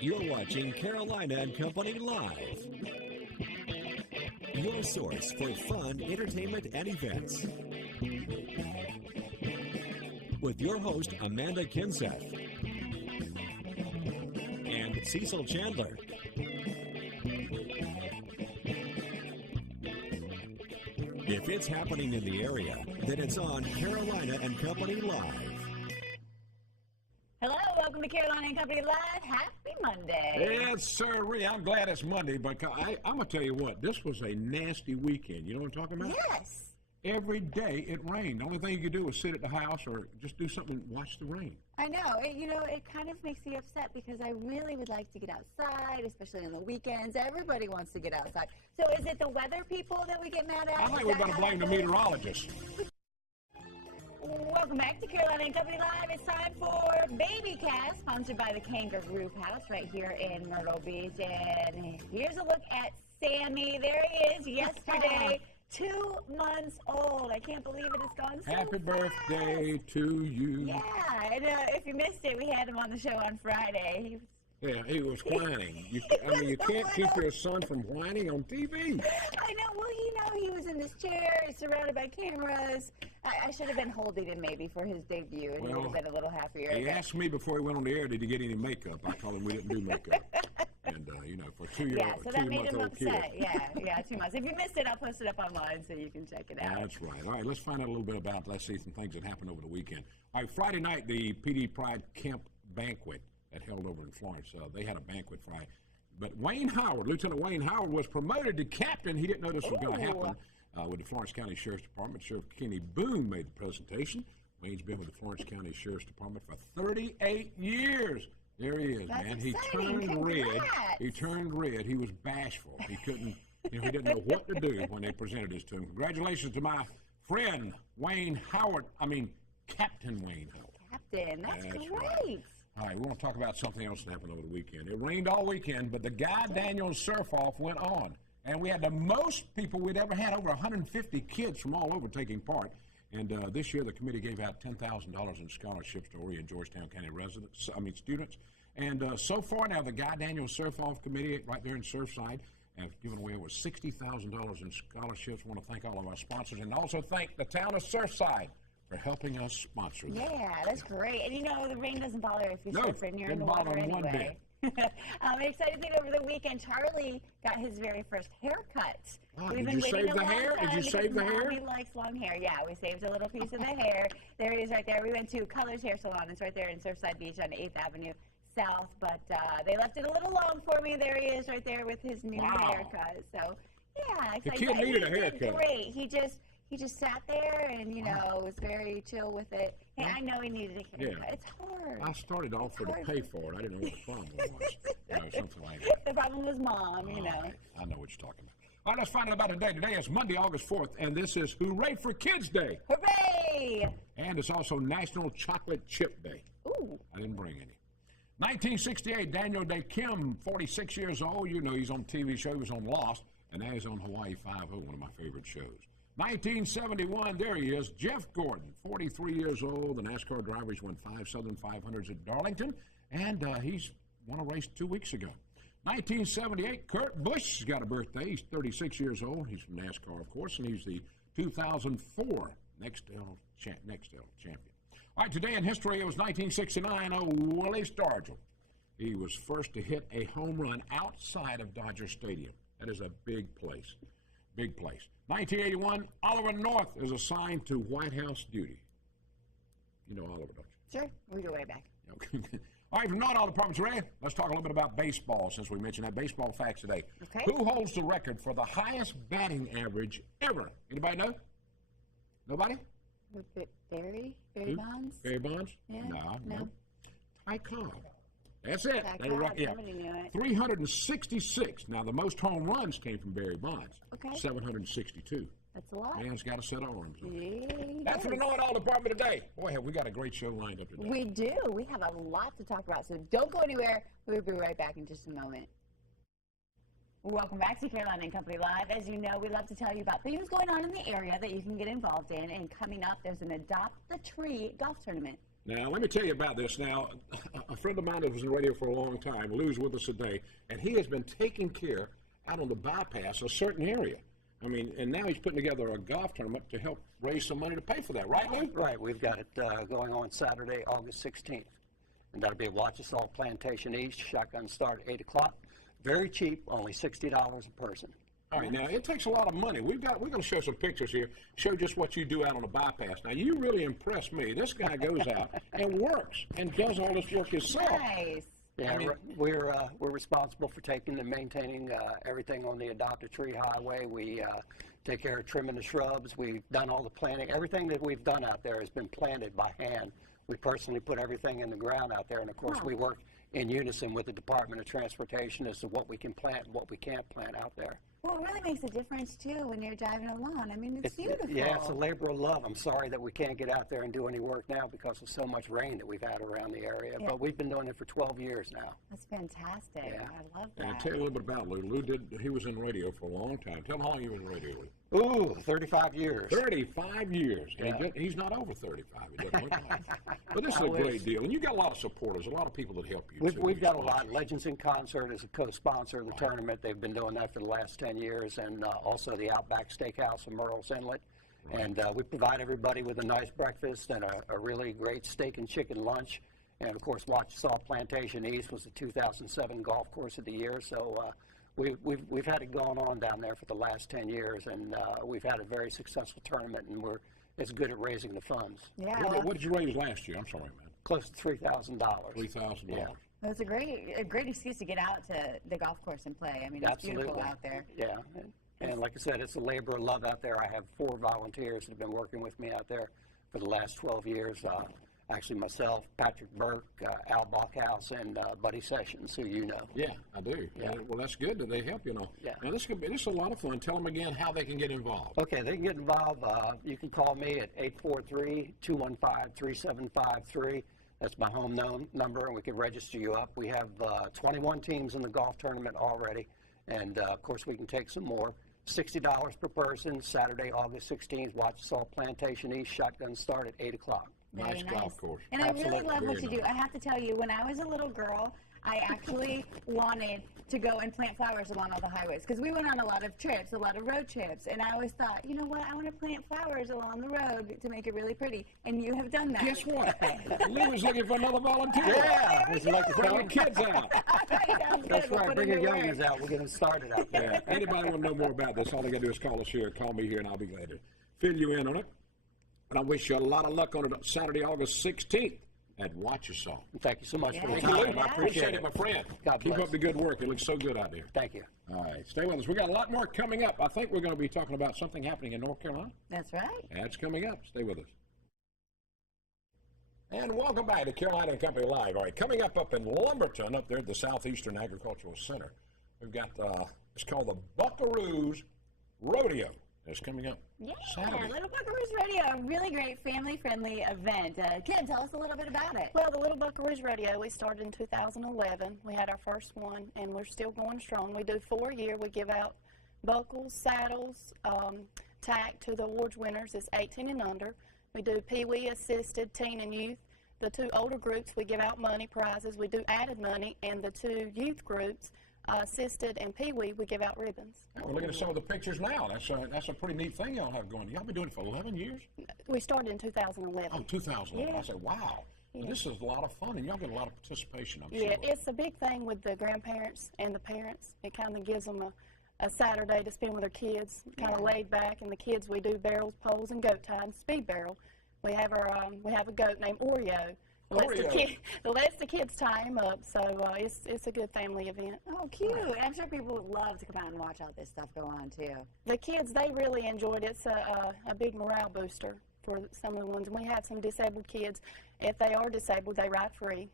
You're watching Carolina and Company Live, your source for fun, entertainment, and events. With your host, Amanda Kinseth and Cecil Chandler. If it's happening in the area, then it's on Carolina and Company Live. Hello, welcome to Carolina and Company Live. Happy Monday. Yes, sir. I'm glad it's Monday, but I'm going to tell you what, this was a nasty weekend. You know what I'm talking about? Yes. Every day it rained. The only thing you could do was sit at the house or just do something, watch the rain. I know. It kind of makes me upset because I really would like to get outside, especially on the weekends. Everybody wants to get outside. So is it the weather people that we get mad at? I think we're going to blame the meteorologist. Welcome back to Carolina and Company Live. It's time for Baby Cast, sponsored by the Kangaroo House right here in Myrtle Beach. And here's a look at Sammy. There he is yesterday. 2 months old. I can't believe it has gone so Happy fast. birthday to you. Yeah, and if you missed it, we had him on the show on Friday. He was whining. You can't keep your son from whining on TV. I know. Well, he was in this chair, surrounded by cameras. I should have been holding him maybe for his debut, and he would have been a little happier. He asked me before he went on the air, did he get any makeup? I told him we didn't do makeup. And, for a so that made him upset. Kid. Yeah, 2 months. If you missed it, I'll post it up online so you can check it out. That's right. All right, let's find out a little bit about, let's see some things that happened over the weekend. All right, Friday night, the PD Pride Camp banquet that held over in Florence. They had a banquet Friday. But Lieutenant Wayne Howard, was promoted to captain. He didn't know this was going to happen with the Florence County Sheriff's Department. Sheriff Kenny Boone made the presentation. Wayne's been with the Florence County Sheriff's Department for 38 years. There he is, That's man. Exciting. He turned red. Congrats. He turned red. He was bashful. He couldn't, he didn't know what to do when they presented this to him. Congratulations to my friend, Captain Wayne Howard. Captain, that's great. Right. All right, we want to talk about something else that happened over the weekend. It rained all weekend, but the Guy Daniels Surf-Off went on. And we had the most people we'd ever had, over 150 kids from all over taking part. And this year, the committee gave out $10,000 in scholarships to Horry and Georgetown County students. And so far now, the Guy Daniels Surf-Off Committee right there in Surfside have given away over $60,000 in scholarships. I want to thank all of our sponsors and also thank the town of Surfside for helping us sponsor them. Yeah, that's great. And the rain doesn't bother if you're surfing. You're in the didn't water bother him one anyway. An exciting thing over the weekend, Charlie got his very first haircut. Did you save the hair? Did you save the hair? He likes long hair. Yeah, we saved a little piece of the hair. There it is right there. We went to Colors Hair Salon. It's right there in Surfside Beach on 8th Avenue South. But they left it a little long for me. There he is right there with his new haircut. So, yeah. The kid needed a haircut. Great. He just sat there and, was very chill with it. And I know he needed a haircut. Yeah. It's hard. I started off to pay for it. I didn't know what the problem was. Something like that. The problem was Mom, Right. I know what you're talking about. All right, let's find out about today. Today is Monday, August 4th, and this is Hooray for Kids Day. Hooray! And it's also National Chocolate Chip Day. Ooh. I didn't bring any. 1968, Daniel Day Kim, 46 years old. He's on a TV show. He was on Lost, and now he's on Hawaii Five-0, one of my favorite shows. 1971, there he is, Jeff Gordon, 43 years old, the NASCAR driver. He's won 5 Southern 500s at Darlington, and he's won a race 2 weeks ago. 1978, Kurt Busch has got a birthday. He's 36 years old. He's from NASCAR, of course, and he's the 2004 Nextel champion. All right, today in history, it was 1969, Willie Stargell. He was first to hit a home run outside of Dodger Stadium. That is a big place. Big place. 1981, Oliver North is assigned to White House duty. You know Oliver, don't you? Sure. We go way back. Okay. All right, from Not All Departments today, let's talk a little bit about baseball since we mentioned that. Baseball facts today. Okay. Who holds the record for the highest batting average ever? Anybody know? Nobody? Barry Bonds? Barry Bonds? Yeah. No. Ty Cobb. That's it. Ty Cobb, somebody knew it. 366. Now, the most home runs came from Barry Bonds. Okay. 762. That's a lot. Man's got a set of arms. Yeah, that's for the Know It All Department today. Boy, have we got a great show lined up today. We do. We have a lot to talk about, so don't go anywhere. We'll be right back in just a moment. Welcome back to Carolina and Company Live. As you know, we love to tell you about things going on in the area that you can get involved in. And coming up, there's an Adopt the Tree golf tournament Now, let me tell you about this. Now, a friend of mine that was in radio for a long time, Lou's with us today, and he has been taking care out on the bypass, a certain area. I mean, and now he's putting together a golf tournament to help raise some money to pay for that, right, Lou? Right. We've got it going on Saturday, August 16th. And that'll be at Watchusall Plantation East. Shotgun start at 8 o'clock. Very cheap, only $60 a person. All right, now it takes a lot of money. We're going to show some pictures here, show just what you do out on the bypass. Now, you really impress me. This guy goes out and works and does all this work himself. Nice. Yeah, we're responsible for taking and maintaining everything on the adopted tree highway. We take care of trimming the shrubs. We've done all the planting. Everything that we've done out there has been planted by hand. We personally put everything in the ground out there, and of course we work in unison with the Department of Transportation as to what we can plant and what we can't plant out there. Well, it really makes a difference, too, when you're driving along. I mean, it's beautiful. Yeah, it's a labor of love. I'm sorry that we can't get out there and do any work now because of so much rain that we've had around the area. Yeah. But we've been doing it for 12 years now. That's fantastic. Yeah. I love that. And I'll tell you a little bit about Lou. He was in radio for a long time. Tell him how long you were in radio, Lou. Ooh, 35 years. 35 years. Yeah. He's not over 35. He doesn't look like it. But this is a great deal. And you got a lot of supporters, a lot of people that help you. We've got a lot. Legends in Concert is a co-sponsor of the tournament. They've been doing that for the last 10 years. And also the Outback Steakhouse in Murrells Inlet. Right. And we provide everybody with a nice breakfast and a really great steak and chicken lunch. And, of course, Watchusall Plantation East was the 2007 Golf Course of the Year. So we've had it going on down there for the last 10 years, and we've had a very successful tournament, and it's good at raising the funds. Yeah. What did you raise last year? I'm sorry, man. Close to $3,000. $3,000. Yeah. Well, it's a great excuse to get out to the golf course and play. I mean, it's beautiful out there. Yeah. And like I said, it's a labor of love out there. I have 4 volunteers that have been working with me out there for the last 12 years. Actually, myself, Patrick Burke, Al Bachhaus, and Buddy Sessions, who you know. Yeah, I do. Yeah. Well, that's good that they help you. Yeah. Now, this is a lot of fun. Tell them again how they can get involved. Okay, they can get involved. You can call me at 843-215-3753. That's my home number, and we can register you up. We have 21 teams in the golf tournament already, and, of course, we can take some more. $60 per person, Saturday, August 16th, Watchusall Plantation East. Shotgun start at 8 o'clock. Nice golf course. And I really love what you do. I have to tell you, when I was a little girl, I actually wanted to go and plant flowers along all the highways because we went on a lot of trips, a lot of road trips, and I always thought, you know what, I want to plant flowers along the road to make it really pretty, and you have done that. Guess what? Lou was looking for another volunteer. Yeah, would you like to bring your kids out? That's right, bring your youngins out. We're getting started out there. Yeah. Anybody want to know more about this, all they got to do is call us here, call me here, and I'll be glad to fill you in on it. And I wish you a lot of luck on it Saturday, August 16th at Watchusall. Thank you so much for the Thank time. you, Lou. I appreciate it, my friend. God Keep bless. up the good work. It looks so good out there. Thank you. All right, stay with us. We got a lot more coming up. I think we're going to be talking about something happening in North Carolina. That's right. That's coming up. Stay with us. And welcome back to Carolina and Company Live. All right, coming up in Lumberton, up there at the Southeastern Agricultural Center, we've got, it's called the Buckaroos Rodeo. It's coming up Saturday. Little Buckaroos Rodeo, a really great family-friendly event. Kim, tell us a little bit about it. Well, the Little Buckaroos Rodeo, we started in 2011. We had our first one, and we're still going strong. We do 4 a year. We give out buckles, saddles, tack to the awards winners. It's 18 and under. We do Pee-wee assisted teen and youth. The 2 older groups, we give out money prizes. We do added money, and the 2 youth groups, assisted and Pee-wee, we give out ribbons. We're looking at some of the pictures now. That's a pretty neat thing y'all have going. Y'all been doing it for 11 years? We started in 2011. Oh, 2011. Yeah. I said, wow. Yeah. This is a lot of fun, and y'all get a lot of participation, I'm sure. Yeah, it's a big thing with the grandparents and the parents. It kind of gives them a Saturday to spend with their kids, kind of laid back. And the kids, we do barrels, poles, and goat tie and speed barrel. We have a goat named Oreo. Lets the kids tie him up, so it's a good family event. Oh, cute. I'm sure people would love to come out and watch all this stuff go on, too. The kids, they really enjoyed it. It's a big morale booster for some of the ones. And we have some disabled kids. If they are disabled, they ride free.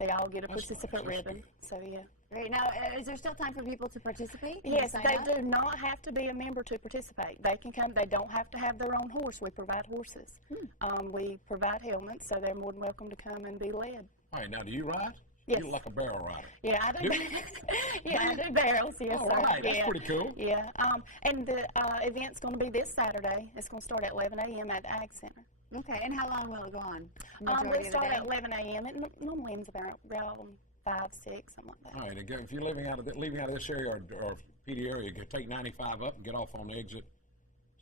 They all get a participant ribbon. So, yeah. Great. Now, is there still time for people to participate? Yes, they do not have to be a member to participate. They can come. They don't have to have their own horse. We provide horses. We provide helmets, so they're more than welcome to come and be led. All right. Now, do you ride? Yes. You're like a barrel rider. Yeah, I do. I do barrels. Yes, all right. That's pretty cool. Yeah. And the event's going to be this Saturday. It's going to start at 11 a.m. at the Ag Center. Okay, and how long will it go on? We Majority of the start day? at 11 a.m. It normally ends around 5, 6, something like that. All right, again, if you're leaving out of this area or PD area, you can take 95 up and get off on exit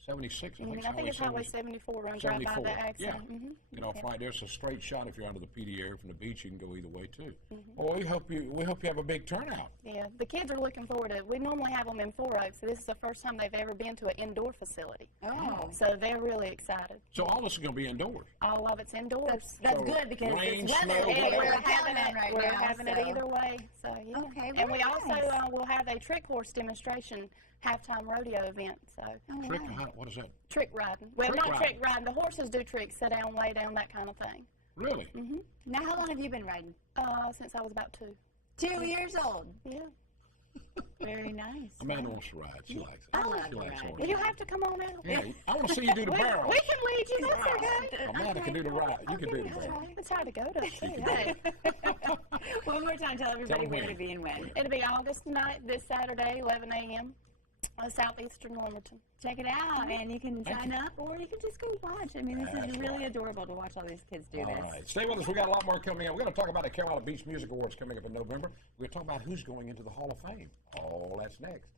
76. I think it's Highway 74 runs right by 74. the Yeah. accident. Mm-hmm. Get off right there. It's a straight shot. If you're under the PD area from the beach, you can go either way too. Mm-hmm. Well, we hope you have a big turnout. Yeah, the kids are looking forward to it. We normally have them in 4 Oaks, so this is the first time they've ever been to an indoor facility. Oh. So they're really excited. So all this is going to be indoors. All of it's indoors. That's So, good because rain, it's weather. snow, We're whatever. having it right We're now. having it either way. So yeah. Okay, and very we also nice. will have a trick horse demonstration halftime rodeo event. So Trick, wow. what is that? trick riding. Well, Trick not riding. trick riding. The horses do tricks, sit down, lay down, that kind of thing. Really? Mm-hmm. Now, how long have you been riding? Since I was about 2. 2 years old. Yeah. Very nice. Amanda wants to ride. She likes it. I love She to likes ride. horses. You have to come on out. Yeah, I want to see you do the barrel. We can lead you. That's okay. Amanda can do the ride. You can do the That's barrel. right. It's hard to go to. Hey. One more time, tell everybody them where when. to be and when. It'll be August 9th, this Saturday, 11 a.m. Southeastern Wilmington. Check it out, and you can sign up, or you can just go watch. I mean, this is That's really right. adorable to watch all these kids do All this. right. Stay with us. We got a lot more coming up. We're going to talk about the Carolina Beach Music Awards coming up in November. We're going to talk about who's going into the Hall of Fame. All that's next.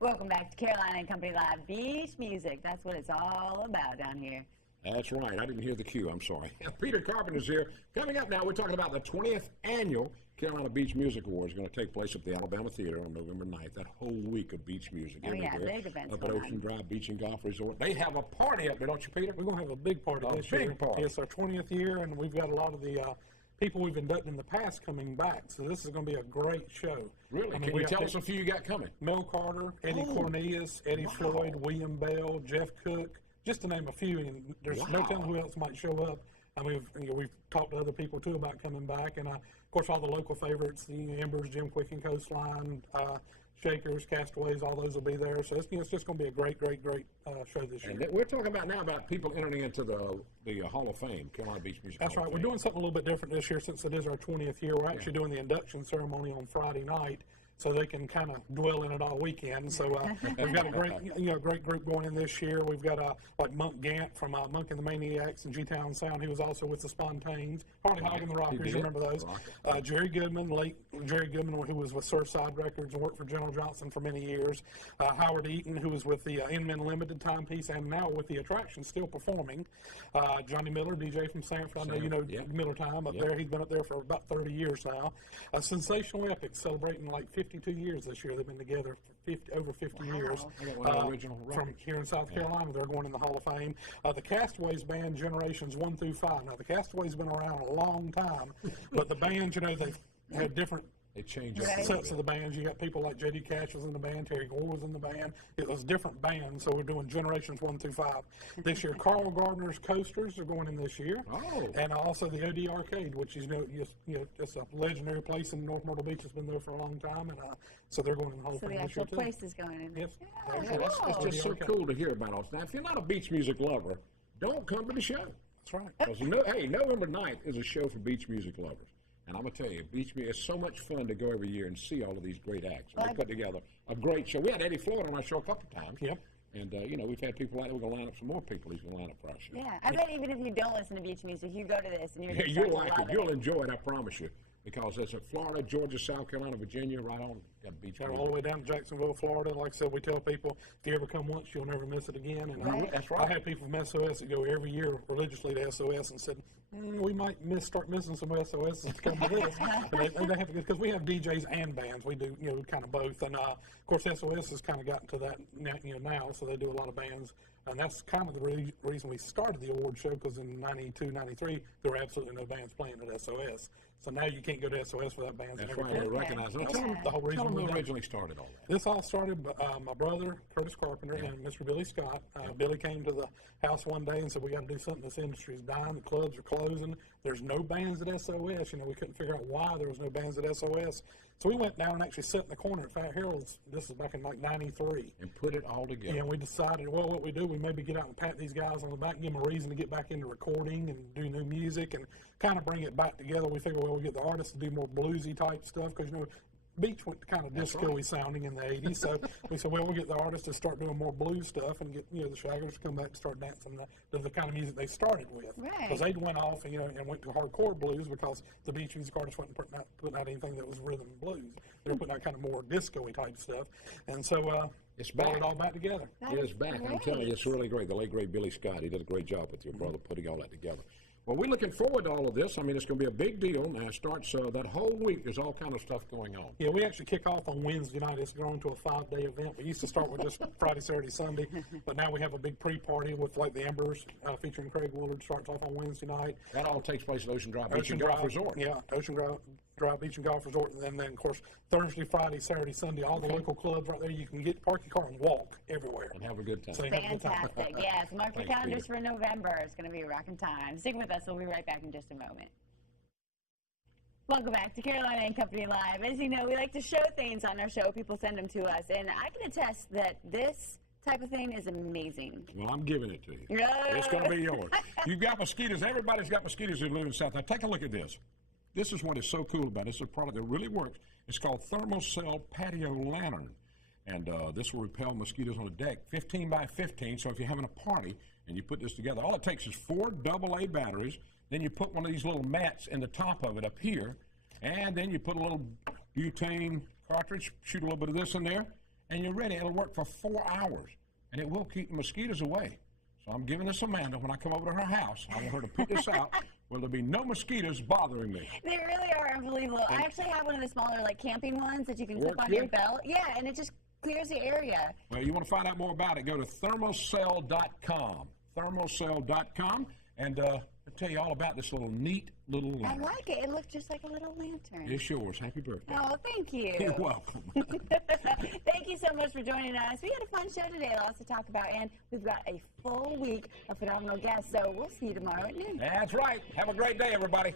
Welcome back to Carolina and Company Live Beach Music. That's what it's all about down here. That's right. I didn't hear the cue. I'm sorry. Peter Carpenter's here. Coming up now, we're talking about the 20th annual Carolina Beach Music Awards. Going to take place at the Alabama Theater on November 9th. That whole week of beach music Oh, yeah, everywhere. big events Up at going on. Ocean Drive Beach and Golf Resort. They have a party up there, don't you, Peter? We're going to have a big party A this big year. party. It's our 20th year, and we've got a lot of the people we've inducted in the past coming back. So this is going to be a great show. Really? I mean, Can we you got tell us a few you got coming? Mel Carter, Eddie Cornelius, Eddie Floyd, William Bell, Jeff Cook, just to name a few. And there's no Wow. telling who else might show up. I mean, we've talked to other people too about coming back, and of course all the local favorites, the Embers, Jim Quick and Coastline, Shakers, Castaways, all those will be there. So it's just going to be a great show this year. And we're talking about now about people entering into the Hall of Fame, Carolina Beach Music That's Hall right. of We're Fame. doing something a little bit different this year since it is our 20th year. We're actually doing the induction ceremony on Friday night, so they can kind of dwell in it all weekend. So we've got a great group going in this year. We've got like Monk Gant from Monk and the Maniacs and G-Town Sound. He was also with the Spontanes. Harley Hog and the Rockers, did. you remember those? Jerry Goodman, late Jerry Goodman, who was with Surfside Records and worked for General Johnson for many years. Howard Eaton, who was with the Inman Limited timepiece and now with the Attraction, still performing. Johnny Miller, DJ from Sanford. I know you know Miller Time up there. He's been up there for about 30 years now. Sensational Epic, celebrating like 52 years this year. They've been together for over 50 years. I got one of the original From records. here in South Carolina, they're going in the Hall of Fame. The Castaways band, Generations 1 through 5. Now, the Castaways been around a long time, but the bands, they've had different They changed sets of the bands. You got people like J.D. Cash was in the band, Terry Gore was in the band. It was different bands, so we're doing Generations 1 through 5. This year, Carl Gardner's Coasters are going in this year. Oh. And also the OD Arcade, which is it's a legendary place in North Myrtle Beach. It's been there for a long time, and so they're going in the Hall of So Fame the this year actual too. place is going in. Yes. It's just so cool to hear about all this. Now, if you're not a beach music lover, don't come to the show. That's right. Because November 9th is a show for beach music lovers. And I'm going to tell you, beach music is so much fun to go every year and see all of these great acts. And they put together a great show. We had Eddie Floyd on our show a couple of times. Yep. And, we've had people like that. We're going to line up some more people he's going to line up for our show. Yeah, I bet even if you don't listen to beach music, you go to this and you're Yeah, going to you'll like love it. You'll enjoy it, I promise you. Because it's at Florida, Georgia, South Carolina, Virginia, right on got beach All music. the way down to Jacksonville, Florida. Like I said, we tell people, if you ever come once, you'll never miss it again. And That's right. I have people from SOS that go every year religiously to SOS and said, we might start missing some SOS to come to this. And they have to, because we have DJs and bands. We do, kind of both. And, of course, SOS has kind of gotten to that now, so they do a lot of bands. And that's kind of the reason we started the award show, because in 92, 93, there were absolutely no bands playing at SOS. So now you can't go to SOS without bands. That's and right. They everything. recognize it. That's the whole reason Tell them we who done it. originally started all that. This all started my brother, Curtis Carpenter, and Mr. Billy Scott. Billy came to the house one day and said, we got to do something. This industry's dying. The clubs are closing. There's no bands at SOS. We couldn't figure out why there was no bands at SOS. So we went down and actually sat in the corner at Fat Harold's. This is back in like 93. And put it all together. Yeah, and we decided, well, what we do, we maybe get out and pat these guys on the back, give them a reason to get back into recording and do new music and kind of bring it back together. We figured, well, we get the artists to do more bluesy type stuff because, beach went kind of disco-y sounding in the 80s, so we said, well, we'll get the artists to start doing more blues stuff and get, the Shaggers to come back and start dancing to the kind of music they started with. Right. Because they went off and, and went to hardcore blues because the beach music artists wasn't putting out anything that was rhythm and blues. They were putting out kind of more disco-y type stuff. And so It's brought back. it all back together. It is back. I'm telling you, it's really great. The late, great Billy Scott, he did a great job with your brother putting all that together. Well, we're looking forward to all of this. I mean, it's going to be a big deal. Now, it starts that whole week. There's all kind of stuff going on. Yeah, we actually kick off on Wednesday night. It's grown to a 5-day event. We used to start with just Friday, Saturday, Sunday, but now we have a big pre-party with like the Embers featuring Craig Willard. Starts off on Wednesday night. That all takes place at Ocean Drive Beach and Golf Resort. Yeah, Ocean Drive Beach and Golf Resort, and then of course Thursday, Friday, Saturday, Sunday, all the local clubs right there. You can park your car and walk everywhere And have a good time. So you have a good time. Fantastic. Yes, mark your Thanks, calendars Peter. for November. It's going to be a rocking time. Stick with us. We'll be right back in just a moment. Welcome back to Carolina and Company Live. As you know, we like to show things on our show. People send them to us, and I can attest that this type of thing is amazing. Well, I'm giving it to you. Yeah. It's going to be yours. You've got mosquitoes. Everybody's got mosquitoes who live in the South. Now, take a look at this. This is what is so cool about it. It's a product that really works. It's called Thermocell Patio Lantern. And this will repel mosquitoes on a deck, 15 by 15. So if you're having a party and you put this together, all it takes is 4 AA batteries. Then you put one of these little mats in the top of it up here. And then you put a little butane cartridge, shoot a little bit of this in there, and you're ready. It'll work for 4 hours. And it will keep the mosquitoes away. So I'm giving this to Amanda when I come over to her house. I want her to put this out where there'll be no mosquitoes bothering me. They really are unbelievable. I actually have one of the smaller, like, camping ones that you can clip Works on your good? belt. Yeah, and it just clears the area. Well, you want to find out more about it, go to thermocell.com. Thermocell.com. And I'll tell you all about this neat little I lantern. like it. It looks just like a little lantern. It's yours. Happy birthday. Oh, thank you. You're welcome. Thank you so much for joining us. We had a fun show today, lots to talk about, and we've got a full week of phenomenal guests, so we'll see you tomorrow at noon. That's right. Have a great day, everybody.